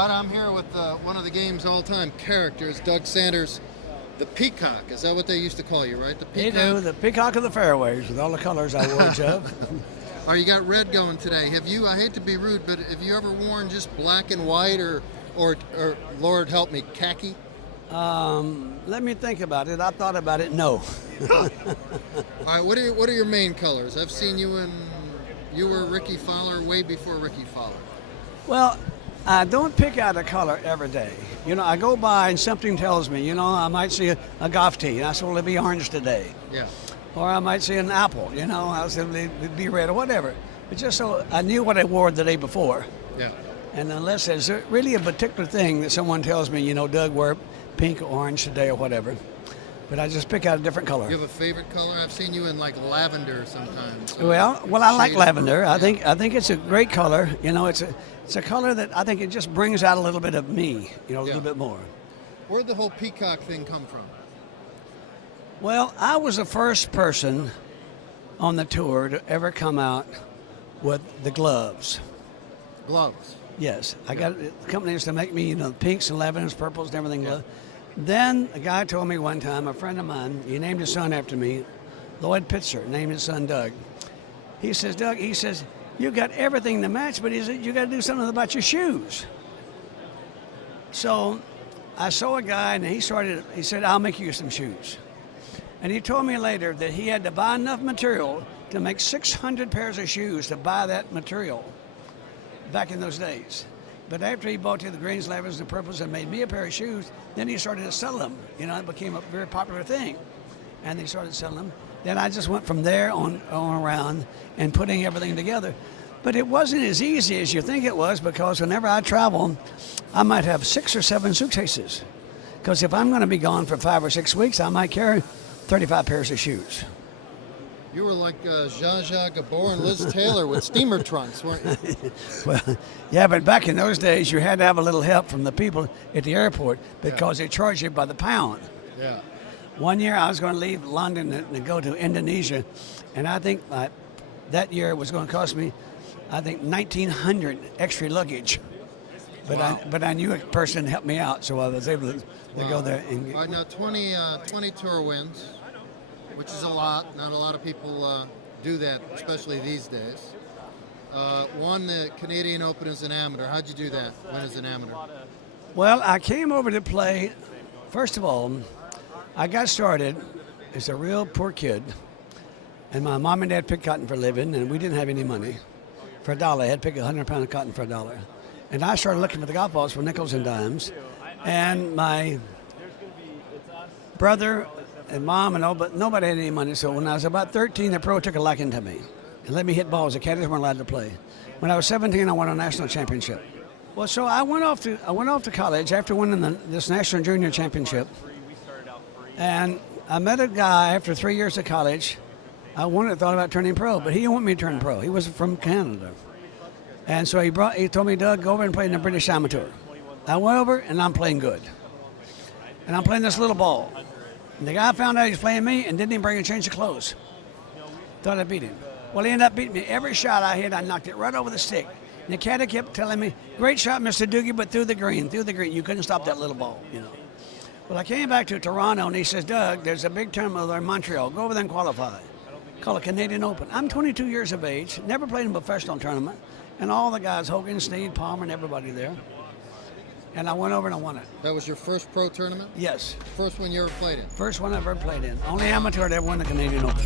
Rod, I'm here with one of the game's all-time characters, Doug Sanders, the Peacock. Is that what they used to call you, right? The Peacock? They do, the Peacock of the fairways with all the colors I wore of. Oh, you got red going today. Have you, I hate to be rude, but have you ever worn just black and white or Lord help me, khaki? Let me think about it. I thought about it, no. All right, what are your main colors? I've seen you were Ricky Fowler way before Ricky Fowler. Well, I don't pick out a color every day. You know, I go by and something tells me, you know, I might see a golf tee, and I said, well, it'll be orange today. Yeah. Or I might see an apple, you know, I said it'd be red or whatever. But just so I knew what I wore the day before. Yeah. And unless there's really a particular thing that someone tells me, you know, Doug, wear pink or orange today or whatever. But I just pick out a different color. You have a favorite color? I've seen you in like lavender sometimes. Well, I like lavender. I think it's a great color. You know, it's a color that I think it just brings out a little bit of me, you know, a little bit more. Where'd the whole peacock thing come from? Well, I was the first person on the tour to ever come out with the gloves. Gloves? Yes. I got the company used to make me, you know, pinks and lavenders, purples and everything. Yeah. Then a guy told me one time, a friend of mine, he named his son after me, Lloyd Pitzer, named his son Doug. He says, Doug, he says, you got everything to match, but he said, you got to do something about your shoes. So I saw a guy, and he said, I'll make you some shoes. And he told me later that he had to buy enough material to make 600 pairs of shoes to buy that material back in those days. But after he bought the greens, lavenders, and purples and made me a pair of shoes, then he started to sell them. You know, it became a very popular thing. And they started selling them. Then I just went from there on around and putting everything together. But it wasn't as easy as you think it was, because whenever I travel, I might have 6 or 7 suitcases. Because if I'm going to be gone for 5 or 6 weeks, I might carry 35 pairs of shoes. You were like Zsa Zsa Gabor and Liz Taylor with steamer trunks, weren't you? Well, yeah, but back in those days, you had to have a little help from the people at the airport because they charged you by the pound. Yeah. One year I was going to leave London and go to Indonesia, and I think that year it was going to cost me, I think, 1,900 extra luggage. But wow. I knew a person to help me out, so I was able to go there. And all right, now 20 tour wins, which is a lot. Not a lot of people do that, especially these days. Won the Canadian Open as an amateur. How'd you do that, win as an amateur? Well, I came over to play. First of all, I got started as a real poor kid, and my mom and dad picked cotton for a living, and we didn't have any money. For $1, I had to pick 100 pounds of cotton for $1. And I started looking for the golf balls for nickels and dimes, and my brother and mom and all, but nobody had any money. So when I was about 13, the pro took a liking to me and let me hit balls. The caddies weren't allowed to play. When I was 17, I won a national championship. Well, so I went off to college after winning this national junior championship, and I met a guy after 3 years of college. I thought about turning pro, but he didn't want me to turn pro. He was from Canada, and so he told me, Doug, go over and play in the British Amateur. I went over, and I'm playing good, and I'm playing this little ball. And the guy found out he was playing me and didn't even bring a change of clothes. Thought I beat him. Well, he ended up beating me. Every shot I hit, I knocked it right over the stick. And the caddy kept telling me, great shot, Mr. Doogie, but through the green. You couldn't stop that little ball, you know. Well, I came back to Toronto, and he says, Doug, there's a big tournament over in Montreal. Go over there and qualify. Called a Canadian Open. I'm 22 years of age, never played in a professional tournament, and all the guys, Hogan, Snead, Palmer, and everybody there. And I went over and I won it. That was your first pro tournament? Yes. First one you ever played in? First one I ever played in. Only amateur to ever win the Canadian Open.